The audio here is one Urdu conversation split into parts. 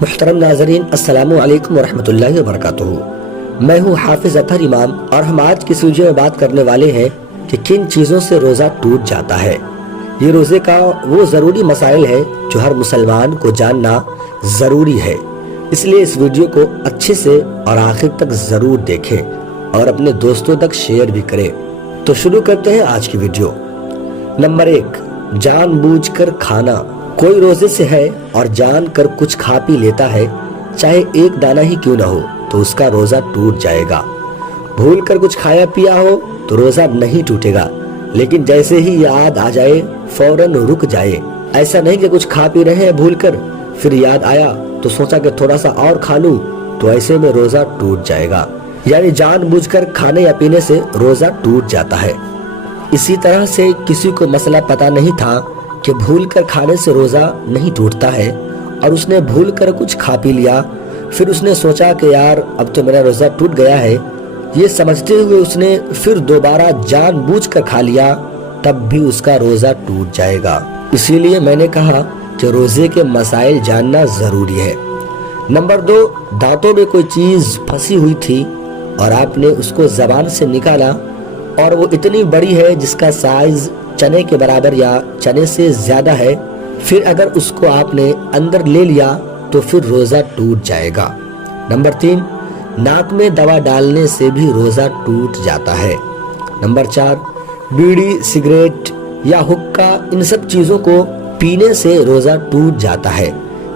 محترم ناظرین، السلام علیکم ورحمۃ اللہ وبرکاتہ۔ میں ہوں حافظ اطہر امام اور ہم آج کی ویڈیو میں بات کرنے والے ہیں کہ کن چیزوں سے روزہ ٹوٹ جاتا ہے۔ یہ روزے کا وہ ضروری مسائل ہے جو ہر مسلمان کو جاننا ضروری ہے، اس لیے اس ویڈیو کو اچھے سے اور آخر تک ضرور دیکھیں اور اپنے دوستوں تک شیئر بھی کریں۔ تو شروع کرتے ہیں آج کی ویڈیو۔ نمبر 1، جان بوجھ کر کھانا۔ کوئی روزے سے ہے اور جان کر کچھ کھا پی لیتا ہے، چاہے ایک دانہ ہی کیوں نہ ہو، تو اس کا روزہ ٹوٹ جائے گا۔ بھول کر کچھ کھایا پیا ہو تو روزہ نہیں ٹوٹے گا، لیکن جیسے ہی یاد آ جائے فوراً رک جائے۔ ایسا نہیں کہ کچھ کھا پی رہے ہیں بھول کر، پھر یاد آیا تو سوچا کہ تھوڑا سا اور کھا لوں، تو ایسے میں روزہ ٹوٹ جائے گا۔ یعنی جان بوجھ کر کھانے یا پینے سے روزہ ٹوٹ جاتا ہے۔ اسی طرح سے کسی کو مسئلہ پتا نہیں تھا کہ بھول کر کھانے سے روزہ نہیں ٹوٹتا ہے، اور اس نے بھول کر کچھ کھا پی لیا، پھر اس نے سوچا کہ یار اب تو میرا روزہ ٹوٹ گیا ہے، یہ سمجھتے ہوئے اس نے پھر دوبارہ جان بوجھ کر کھا لیا، تب بھی اس کا روزہ ٹوٹ جائے گا۔ اسی لیے میں نے کہا کہ روزے کے مسائل جاننا ضروری ہے۔ نمبر 2، دانتوں میں کوئی چیز پھنسی ہوئی تھی اور آپ نے اس کو زبان سے نکالا اور وہ اتنی بڑی ہے جس کا سائز چنے کے برابر یا چنے سے زیادہ ہے، پھر اگر اس کو آپ نے اندر لے لیا تو پھر روزہ ٹوٹ جائے گا۔ نمبر 3، ناک میں دوا ڈالنے سے بھی روزہ ٹوٹ جاتا ہے۔ نمبر 4، بیڑی، سگریٹ یا حقہ، ان سب چیزوں کو پینے سے روزہ ٹوٹ جاتا ہے،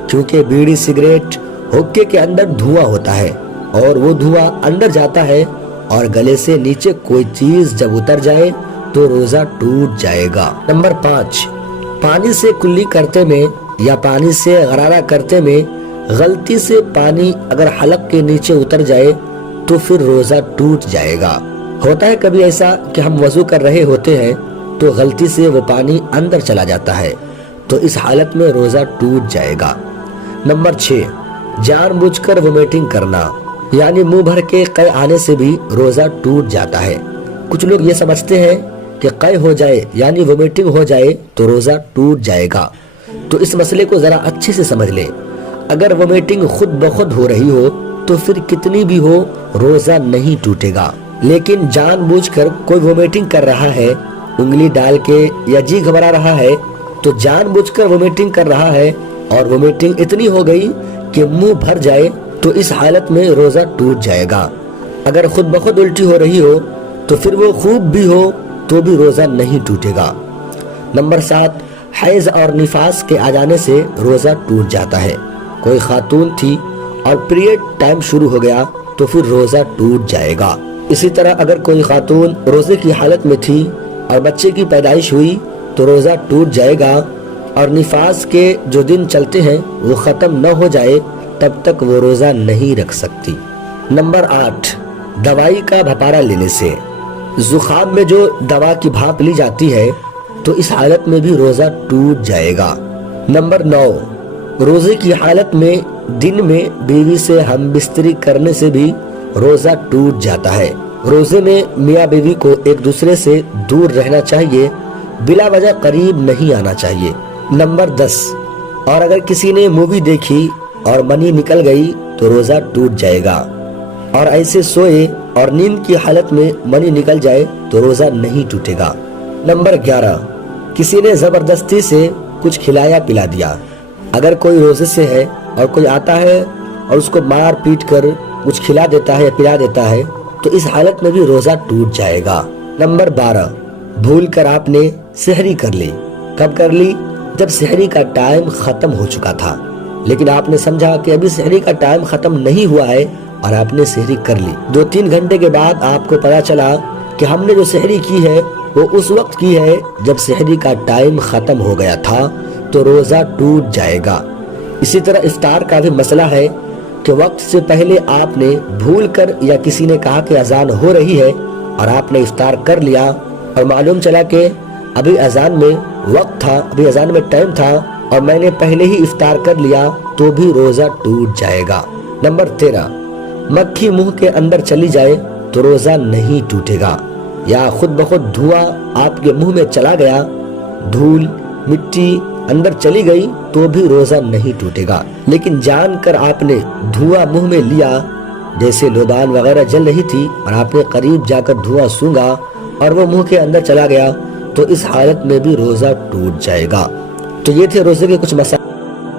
کیونکہ بیڑی، سگریٹ، حقے کے اندر دھواں ہوتا ہے اور وہ دھواں اندر جاتا ہے اور گلے سے نیچے کوئی چیز جب اتر جائے تو روزہ ٹوٹ جائے گا۔ نمبر 5، پانی سے کلی کرتے میں یا پانی سے غرارہ کرتے میں غلطی سے پانی اگر حلق کے نیچے اتر جائے تو پھر روزہ ٹوٹ جائے گا۔ ہوتا ہے کبھی ایسا کہ ہم وضو کر رہے ہوتے ہیں تو غلطی سے وہ پانی اندر چلا جاتا ہے، تو اس حالت میں روزہ ٹوٹ جائے گا۔ نمبر 6، جان بوجھ کر وومیٹنگ کرنا، یعنی منہ بھر کے قے آنے سے بھی روزہ ٹوٹ جاتا ہے۔ کچھ لوگ یہ سمجھتے ہیں کہ قے ہو جائے یعنی وومیٹنگ ہو جائے تو روزہ ٹوٹ جائے گا، تو اس مسئلے کو ذرا اچھے سے سمجھ لیں۔ اگر وومیٹنگ خود بخود ہو رہی ہو تو پھر کتنی بھی ہو روزہ نہیں ٹوٹے گا، لیکن جان بوجھ کر کوئی وومیٹنگ کر رہا ہے، انگلی ڈال کے یا جی گھبرا رہا ہے، تو جان بوجھ کر وومیٹنگ کر رہا ہے اور وومیٹنگ اتنی ہو گئی کہ منہ بھر جائے تو اس حالت میں روزہ ٹوٹ جائے گا۔ اگر خود بخود الٹی ہو رہی ہو تو پھر وہ خوب بھی ہو تو بھی روزہ نہیں ٹوٹے گا۔ نمبر 7، حیض اور نفاس کے آ جانے سے روزہ ٹوٹ جاتا ہے۔ کوئی خاتون تھی اور پیریڈ ٹائم شروع ہو گیا تو پھر روزہ ٹوٹ جائے گا۔ اسی طرح اگر کوئی خاتون روزے کی حالت میں تھی اور بچے کی پیدائش ہوئی تو روزہ ٹوٹ جائے گا، اور نفاس کے جو دن چلتے ہیں وہ ختم نہ ہو جائے تب تک وہ روزہ نہیں رکھ سکتی۔ نمبر 8، دوائی کا بھپارا لینے سے۔ زخام میں جو دوا کی بھاپ لی جاتی ہے تو اس حالت میں بھی روزہ ٹوٹ جائے گا۔ نمبر 9، روزے کی حالت میں دن میں بیوی سے ہم بستری کرنے سے بھی روزہ ٹوٹ جاتا ہے۔ روزے میں میاں بیوی کو ایک دوسرے سے دور رہنا چاہیے، بلا وجہ قریب نہیں آنا چاہیے۔ نمبر 10، اور اگر کسی نے مووی دیکھی اور منی نکل گئی تو روزہ ٹوٹ جائے گا، اور ایسے سوئے اور نیند کی حالت میں منی نکل جائے تو روزہ نہیں ٹوٹے گا۔ نمبر 11، کسی نے زبردستی سے کچھ کھلایا پلا دیا۔ اگر کوئی روزے سے ہے اور کوئی آتا ہے اور اس کو مار پیٹ کر کچھ کھلا دیتا ہے یا پلا دیتا ہے تو اس حالت میں بھی روزہ ٹوٹ جائے گا۔ نمبر 12، بھول کر آپ نے سحری کر لی۔ کب کر لی؟ جب سحری کا ٹائم ختم ہو چکا تھا، لیکن آپ نے سمجھا کہ ابھی سحری کا ٹائم ختم نہیں ہوا ہے اور آپ نے سحری کر لی۔ 2-3 گھنٹے کے بعد آپ کو پتا چلا کہ ہم نے جو سحری کی ہے وہ اس وقت کی ہے جب سحری کا ٹائم ختم ہو گیا تھا، تو روزہ ٹوٹ جائے گا۔ اسی طرح افطار کا بھی مسئلہ ہے کہ وقت سے پہلے آپ نے بھول کر یا کسی نے کہا کہ اذان ہو رہی ہے اور آپ نے افطار کر لیا، اور معلوم چلا کہ ابھی اذان میں وقت تھا، ابھی اذان میں ٹائم تھا اور میں نے پہلے ہی افطار کر لیا، تو بھی روزہ ٹوٹ جائے گا۔ نمبر 13، مکھی منہ کے اندر چلی جائے تو روزہ نہیں ٹوٹے گا، یا خود بخود دھواں آپ کے منہ میں چلا گیا، دھول، مٹی اندر چلی گئی تو بھی روزہ نہیں ٹوٹے گا۔ لیکن جان کر آپ نے دھواں منہ میں لیا، جیسے لوبان وغیرہ جل رہی تھی اور آپ نے قریب جا کر دھواں سونگا اور وہ منہ کے اندر چلا گیا، تو اس حالت میں بھی روزہ ٹوٹ جائے گا۔ تو یہ تھے روزے کے کچھ مسائل۔